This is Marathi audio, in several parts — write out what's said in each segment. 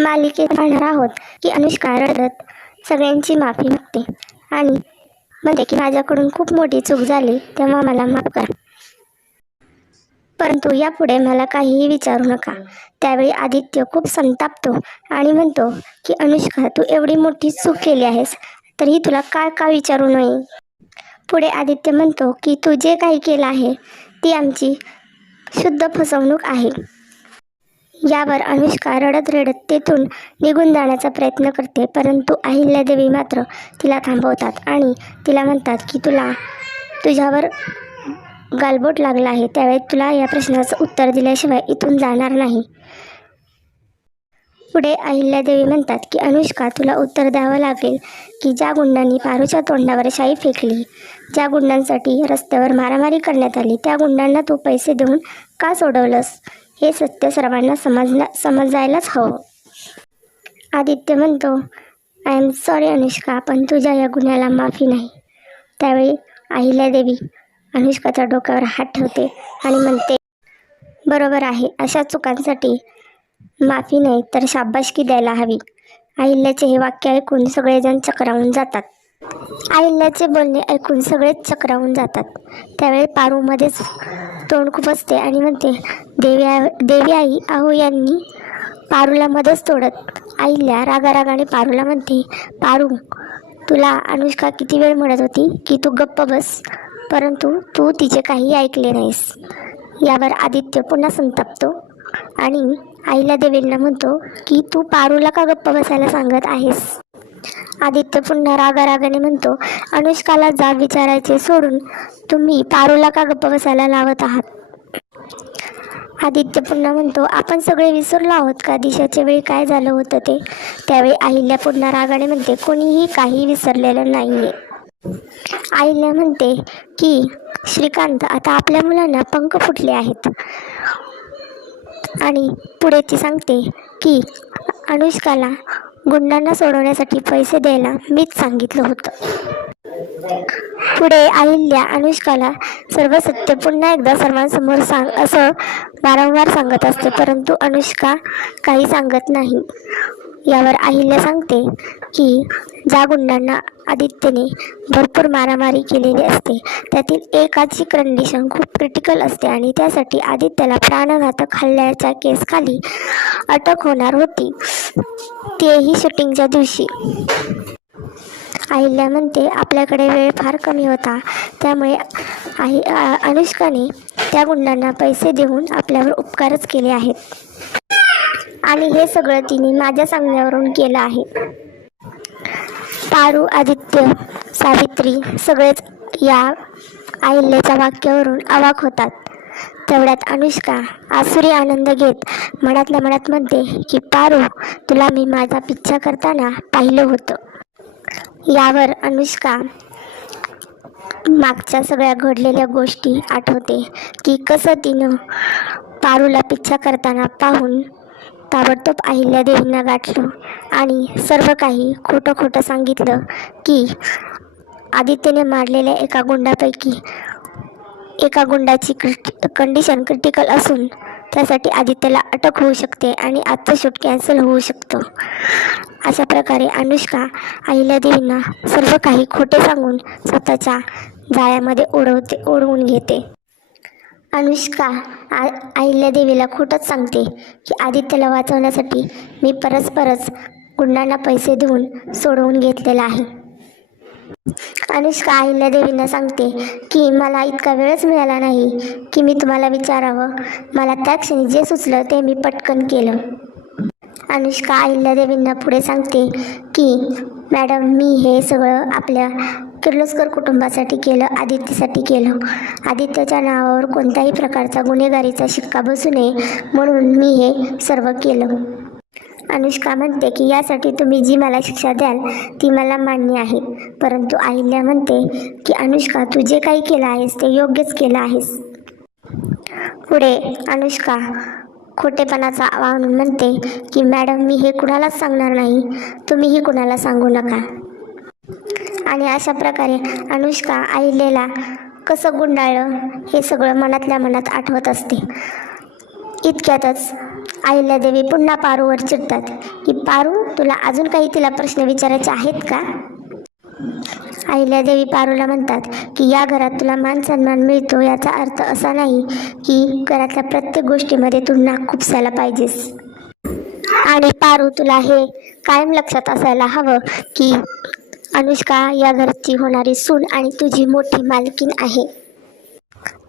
मालिकेत पाहणार आहोत की अनुष्का रडत सगळ्यांची माफी मागते आणि म्हणते की माझ्याकडून खूप मोठी चूक झाली, तेव्हा मला माफ करा, परंतु यापुढे मला काहीही विचारू नका. त्यावेळी आदित्य खूप संतापतो आणि म्हणतो की अनुष्का, तू एवढी मोठी चूक केली आहेस, तरीही तुला का विचारू नये. पुढे आदित्य म्हणतो की तू जे काही केलं आहे ती आमची शुद्ध फसवणूक आहे. यावर अनुष्का रडत रडत तेथून निघून जाण्याचा प्रयत्न करते, परंतु अहिल्यादेवी मात्र तिला थांबवतात आणि तिला म्हणतात की तुझ्यावर गालबोट लागला आहे, त्यावेळी तुला या प्रश्नाचं उत्तर दिल्याशिवाय इथून जाणार नाही. पुढे अहिल्यादेवी म्हणतात की अनुष्का, तुला उत्तर द्यावं लागेल की ज्या गुंडांनी पारूच्या तोंडावर शाई फेकली, ज्या गुंडांसाठी रस्त्यावर मारामारी करण्यात आली, त्या गुंडांना तू पैसे देऊन का सोडवलंस, हे सत्य सर्वांना समजायलाच हवं. आदित्य म्हणतो, आय एम सॉरी अनुष्का, पण तुझ्या या गुन्ह्याला माफी नाही. त्यावेळी अहिल्यादेवी अनुष्काच्या डोक्यावर हात ठेवते आणि म्हणते, बरोबर आहे, अशा चुकांसाठी माफी नाही तर शाबासकी द्यायला हवी. अहिल्याचे हे वाक्य ऐकून सगळेजण चक्रावून जातात. अहिल्याचे बोलणे ऐकून सगळेच चक्रावून जातात. त्यावेळी पारू मध्येच तोंड खुपसते आणि म्हणते, देवी आई, अहो यांनी पारूला मध्येच तोडत. अहिल्या रागारागाने पारूला म्हणते, पारू, तुला अनुष्का किती वेळ म्हणत होती की तू गप्प बस, परंतु तू तिचे काही ऐकले नाहीस. यावर आदित्य पुन्हा संतापतो आणि अहिल्यादेवींना म्हणतो की तू पारूला का गप्प बसायला सांगत आहेस. आदित्य पुन्हा रागारागाने म्हणतो, अनुष्काला जाब विचारायचे सोडून तुम्ही पारूला का गप्प बसायला लावत आहात. आदित्य पुन्हा म्हणतो, आपण सगळे विसरलो आहोत का दिशाच्या वेळी काय झालं होतं ते. त्यावेळी अहिल्या पुन्हा रागाने म्हणते, कोणीही काही विसरलेलं नाहीये. अहिल्या म्हणते की श्रीकांत, आता आपल्या मुलांना पंख फुटले आहेत. आणि पुढे ती सांगते की अनुष्काला गुंडांना सोडवण्यासाठी पैसे द्यायला मीच सांगितलं होतं. पुढे अहिल्या अनुष्काला सर्व सत्य पुन्हा एकदा सर्वांसमोर सांग असं वारंवार सांगत असते, परंतु अनुष्का काही सांगत नाही. यावर अहिल्या सांगते की ज्या गुंडांना आदित्यने भरपूर मारामारी केलेली असते त्यातील एकाची कंडिशन खूप क्रिटिकल असते आणि त्यासाठी आदित्यला प्राणघातक हल्ल्याच्या केसखाली अटक होणार होती, तेही शूटिंगच्या दिवशी. अहिल्या म्हणते, आपल्याकडे वेळ फार कमी होता, त्यामुळे अनुष्काने त्या गुंडांना पैसे देऊन आपल्यावर उपकारच केले आहेत आणि हे सगळं तिने माझ्या सांगण्यावरून केलं आहे. पारू, आदित्य, सावित्री सगळेच या अहिल्याच्या वाक्यावरून अवाक होतात. तेवढ्यात अनुष्का आसुरी आनंद घेत मनातल्या मनात म्हणते की पारू, तुला मी माझा पिच्छा करताना पाहिलं होतं. यावर अनुष्का मागच्या सगळ्या घडलेल्या गोष्टी आठवते की कसं तिनं पारूला पिच्छा करताना पाहून ताबडतोब अहिल्यादेवींना गाठलं आणि सर्व काही खोटं सांगितलं की आदित्यने मारलेल्या एका गुंडापैकी एका गुंडाची कंडिशन क्रिटिकल असून त्यासाठी आदित्यला अटक होऊ शकते आणि आजचं शूट कॅन्सल होऊ शकतं. अशा प्रकारे अनुष्का अहिल्यादेवींना सर्व काही खोटे सांगून स्वतःच्या जाळ्यामध्ये ओढवून घेते. अनुष्का अहिल्यादेवीला खोटंच सांगते की आदित्यला वाचवण्यासाठी मी परस्परच गुंडांना पैसे देऊन सोडवून घेतलेला आहे. अनुष्का अहिल्यादेवींना सांगते की मला इतका वेळच मिळाला नाही की मी तुम्हाला विचारावं, मला त्या क्षणी जे सुचलं ते मी पटकन केलं. अनुष्का अहिल्यादेवींना पुढे सांगते की मॅडम, मी हे सगळं आपल्या किर्लोस्कर कुटुंबासाठी केलं, आदित्यसाठी केलं. आदित्यच्या नावावर कोणत्याही प्रकारचा गुन्हेगारीचा शिक्का बसू नये म्हणून मी हे सर्व केलं. अनुष्का म्हणते की यासाठी तुम्ही जी मला शिक्षा द्याल ती मला मान्य आहे, परंतु अहिल्या म्हणते की अनुष्का, तू जे काही केलं आहेस ते योग्यच केलं आहेस. पुढे अनुष्का खोटेपणाचा आवाहन म्हणते की मॅडम, मी हे कुणालाच सांगणार नाही, तुम्हीही कुणाला सांगू नका. आणि अशा प्रकारे अनुष्का अहिल्याला कसं गुंडाळलं हे सगळं मनातल्या मनात आठवत असते. इतक्यातच अहिल्यादेवी पुन्हा पारूवर चिडतात की पारू, तुला अजून काही तिला प्रश्न विचारायचे आहेत का? अहिल्यादेवी पारूला म्हणतात की या घरात तुला मान सन्मान मिळतो याचा अर्थ असा नाही की घरातल्या प्रत्येक गोष्टीमध्ये तू नाक खुपसायला पाहिजेस. आणि पारू, तुला हे कायम लक्षात असायला हवं की अनुष्का या घरची होणारी सून आणि तुझी मोठी मालकीण आहे.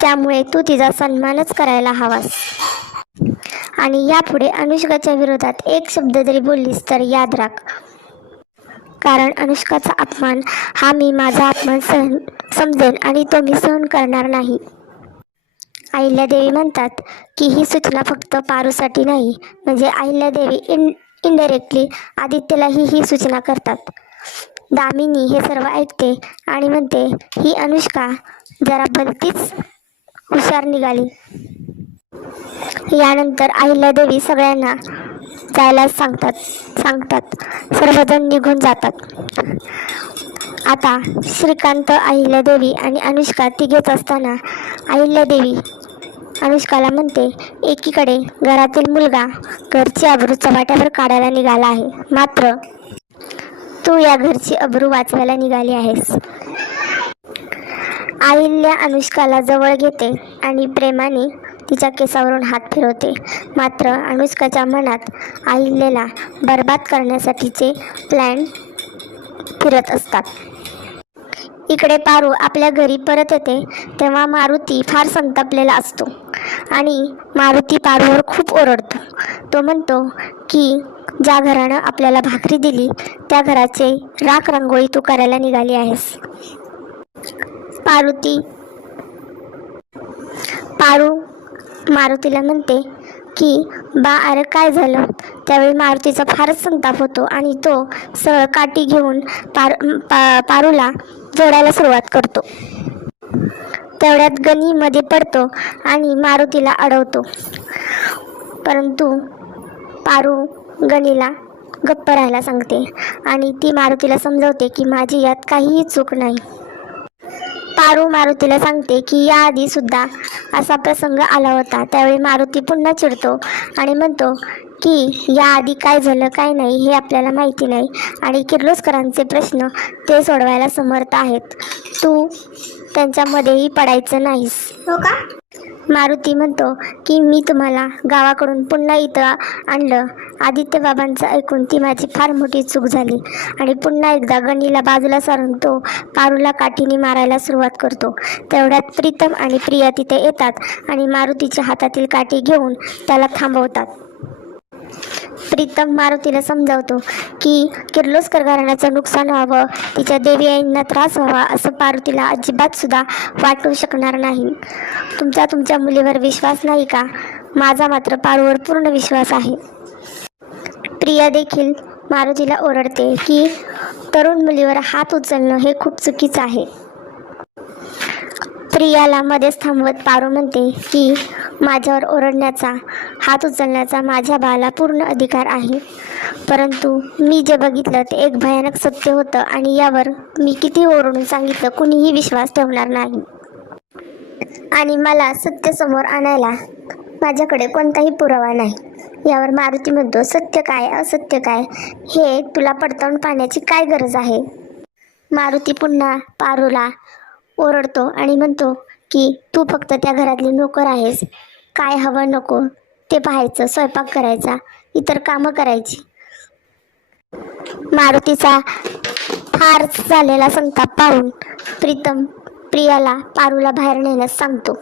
त्यामुळे तू तिचा सन्मानच करायला हवास. आणि यापुढे अनुष्काच्या विरोधात एक शब्द जरी बोललीस तर याद राख, कारण अनुष्काचा अपमान हा मी माझा अपमान समजेल आणि तो मी सहन करणार नाही. अहिल्यादेवी म्हणतात की ही सूचना फक्त पारूसाठी नाही, म्हणजे अहिल्यादेवी इनडायरेक्टली आदित्यलाही ही सूचना करतात. दामिनी हे सर्व ऐकते आणि म्हणते ही अनुष्का जरा भलतीच हुशार निघाली. यानंतर अहिल्यादेवी सगळ्यांना जायला सांगतात. सर्वजण निघून जातात. आता श्रीकांत, अहिल्यादेवी आणि अनुष्का तिघेच असताना अहिल्यादेवी अनुष्काला म्हणते, एकीकडे घरातील मुलगा घरची अब्रू चव्हाट्यावर काढायला निघाला आहे, मात्र तू या घरची अब्रू वाचवायला निघाली आहेस. अहिल्या अनुष्काला जवळ घेते आणि प्रेमाने तिच्या केसावरून हात फिरवते, मात्र अनुष्काच्या मनात अहिल्याला बर्बाद करण्यासाठीचे प्लॅन फिरत असतात. इकडे पारू आपल्या घरी परत येते तेव्हा मारुती फार संतापलेला असतो आणि मारुती पारूवर खूप ओरडतो. तो म्हणतो की ज्या घरानं आपल्याला भाकरी दिली त्या घराचे राख रांगोळी तू करायला निघाली आहेस. पारू मारुतीला म्हणते की बा, अरे काय झालं? त्यावेळी मारुतीचा फारच संताप होतो आणि तो सरळ काठी घेऊन पारूला जोडायला सुरुवात करतो. तेवढ्यात गणी मध्ये पडतो आणि मारुतीला अडवतो, परंतु पारू गणीला गप्प राहायला सांगते आणि ती मारुतीला समजावते की माझी यात काहीही चूक नाही. पारू मारुतीला सांगते की याआधी सुद्धा असा प्रसंग आला होता. त्यावेळी मारुती पुन्हा चिडतो आणि म्हणतो की याआधी काय झालं काय नाही हे आपल्याला माहिती नाही आणि किर्लोस्करांचे प्रश्न ते सोडवायला समर्थ आहेत. तू त्यांच्यामध्येही पडायचं नाहीस, हो का? मारुती म्हणतो की मी तुम्हाला गावाकडून पुन्हा इथं आणलं. आदित्य बाबांचं ऐकून ती माझी फार मोठी चूक झाली. आणि पुन्हा एकदा गणीला बाजूला सारून तो पारूला काठीने मारायला सुरुवात करतो. तेवढ्यात प्रीतम आणि प्रिया तिथे येतात आणि मारुतीच्या हातातील काठी घेऊन त्याला थांबवतात. प्रीतम मारुतीला समजावतो की किर्लोस्कर घराण्याचं नुकसान व्हावं, तिच्या देवी आईंना त्रास व्हावा असं पारुतीला अजिबात सुद्धा वाटू शकणार नाही. तुमच्या मुलीवर विश्वास नाही का? माझा मात्र पारूवर पूर्ण विश्वास आहे. प्रिया देखील मारुतीला ओरडते की तरुण मुलीवर हात उचलणं हे खूप चुकीचं आहे. प्रियाला मध्येच थांबवत पारू म्हणते की माझ्यावर ओरडण्याचा, हात उचलण्याचा माझ्या बाळाला पूर्ण अधिकार आहे, परंतु मी जे बघितलं ते एक भयानक सत्य होतं आणि यावर मी किती ओरडून सांगितलं कुणीही विश्वास ठेवणार नाही. आणि मला सत्य समोर आणायला माझ्याकडे कोणताही पुरावा नाही. यावर मारुती म्हणतो, सत्य काय असत्य काय हे तुला पडताळून पाहण्याची काय गरज आहे? मारुती पुन्हा पारूला ओरडतो आणि म्हणतो की तू फक्त त्या घरातली नोकर आहेस. काय हवं नको ते पाहायचं, स्वयंपाक करायचा, इतर कामं करायची. मारुतीचा फार झालेला संताप पाहून प्रीतम प्रियाला पारूला बाहेर नेण्यास सांगतो.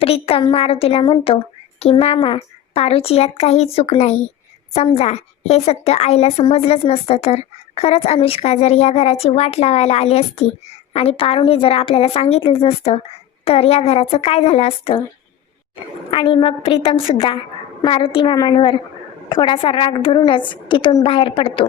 प्रीतम मारुतीला म्हणतो की मामा, पारूची यात काही चूक नाही. समजा हे सत्य आईला समजलंच नसतं तर खरंच अनुष्का जर या घराची वाट लावायला आली असती आणि पारूने जर आपल्याला सांगितलंच नसतं तर या घराचं काय झालं असतं? आणि मग प्रीतम सुद्धा मारुती मामांवर थोडासा राग धरूनच तिथून बाहेर पडतो.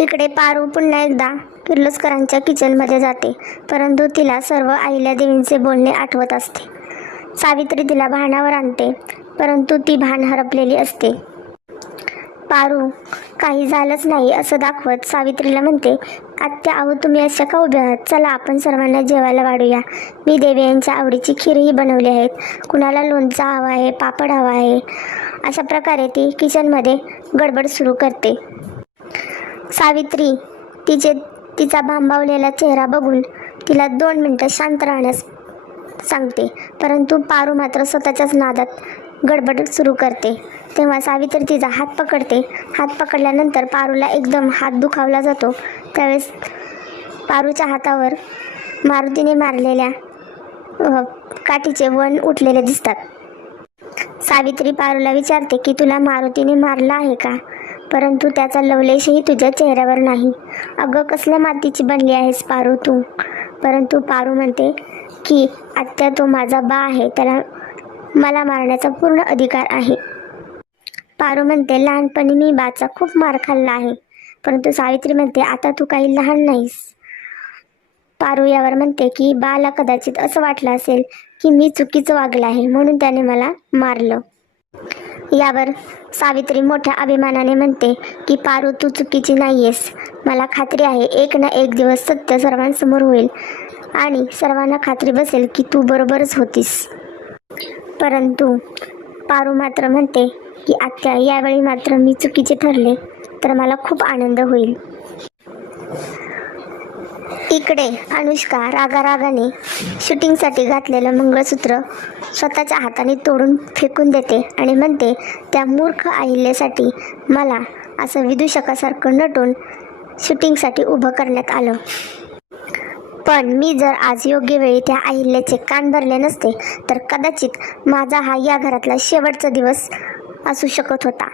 इकडे पारू पुन्हा एकदा किर्लोस्करांच्या किचनमध्ये जाते, परंतु तिला सर्व अहिल्यादेवींचे बोलणे आठवत असते. सावित्री तिला भानावर आणते, परंतु ती भान हरपलेली असते. पारू काही झालंच नाही असं दाखवत सावित्रीला म्हणते, आत्या अहो तुम्ही अशा का उभ्या आहात? चला आपण सर्वांना जेवायला वाढूया. मी देवी यांच्या आवडीची खीरही बनवली आहेत. कुणाला लोणचा हवा आहे, पापड हवा आहे. अशा प्रकारे ती किचनमध्ये गडबड सुरू करते. सावित्री तिचा भांबावलेला चेहरा बघून तिला 2 मिनिटं शांत राहण्यास सांगते. परंतु पारू मात्र स्वतःच्याच नादात गडबड सुरू करते. तेव्हा सावित्री तिचा हात पकडते. हात पकडल्यानंतर पारूला एकदम हात दुखावला जातो. त्यावेळेस पारूच्या हातावर मारुतीने मारलेल्या काठीचे वण उठलेले दिसतात. सावित्री पारूला विचारते की तुला मारुतीने मारला आहे का? परंतु त्याचा लवलेशही तुझ्या चेहऱ्यावर नाही. अगं कसल्या मातीची बनली आहेस पारू तू? परंतु पारू म्हणते की आत्या तो माझा बा आहे, त्याला मला मारण्याचा पूर्ण अधिकार आहे. पारू म्हणते लहानपणी मी बाचा खूप मार खाल्ला आहे. परंतु सावित्री म्हणते आता तू काही लहान नाहीस. पारू यावर म्हणते की बाला कदाचित असं वाटलं असेल की मी चुकीचं वागलं आहे म्हणून त्याने मला मारलं. यावर सावित्री मोठ्या अभिमानाने म्हणते की पारू तू चुकीची नाहीयेस. मला खात्री आहे एक ना एक दिवस सत्य सर्वांसमोर होईल आणि सर्वांना खात्री बसेल की तू बरोबरच होतीस. परंतु पारू मात्र म्हणते की आत्या यावेळी मात्र मी चुकीचे ठरले तर मला खूप आनंद होईल. इकडे अनुष्का रागारागाने शूटिंगसाठी घातलेलं मंगळसूत्र स्वतःच्या हाताने तोडून फेकून देते आणि म्हणते त्या मूर्ख अहिल्यासाठी मला असं विदूषकासारखं नटून शूटिंगसाठी उभं करण्यात आलं. पण मी जर आज योग्य वेळी त्या अहिल्याचे कान भरले नसते तर कदाचित माझा हा या घरातला शेवटचा दिवस असू शकत होता.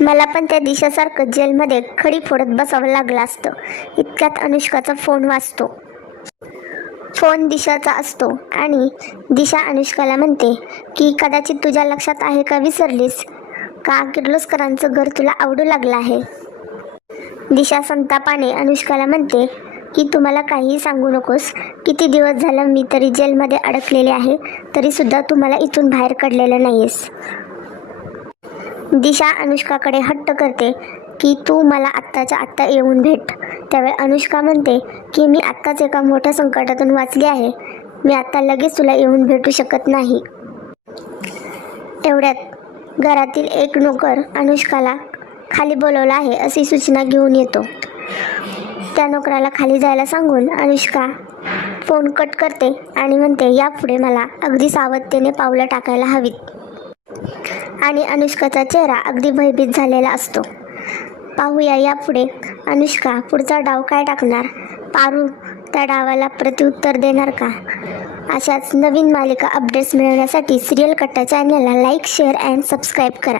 मला पण त्या दिशासारखं जेलमध्ये खडी फोडत बसावं लागलं असतं. इतक्यात अनुष्काचा फोन वाजतो. फोन दिशाचा असतो आणि दिशा अनुष्काला म्हणते की कदाचित तुझ्या लक्षात आहे का विसरलीस का किर्लोस्करांचं घर तुला आवडू लागलं आहे. दिशा संतापाने अनुष्काला म्हणते की तुम्हाला काहीही सांगू नकोस. किती दिवस झालं मी तरी जेलमध्ये अडकलेले आहे तरीसुद्धा तुम्हाला इथून बाहेर काढलेलं नाहीयेस. दिशा अनुष्काकडे हट्ट करते की तू मला आत्ताच्या आत्ता येऊन भेट. त्यावेळी अनुष्का म्हणते की मी आत्ताच एका मोठ्या संकटातून वाचली आहे. मी आत्ता लगेच तुला येऊन भेटू शकत नाही. एवढ्यात घरातील एक नोकर अनुष्काला खाली बोलवलं आहे अशी सूचना घेऊन येतो. त्या नोकराला खाली जायला सांगून अनुष्का फोन कट करते आणि म्हणते यापुढे मला अगदी सावधतेने पावलं टाकायला हवीत. आणि अनुष्काचा चेहरा अगदी भयभीत झालेला असतो. पाहूया यापुढे अनुष्का पुढचा डाव काय टाकणार. पारू त्या डावाला प्रत्युत्तर देणार का? अशाच नवीन मालिका अपडेट्स मिळवण्यासाठी सिरियल कट्टा चॅनलला लाईक, शेअर अँड सबस्क्राईब करा.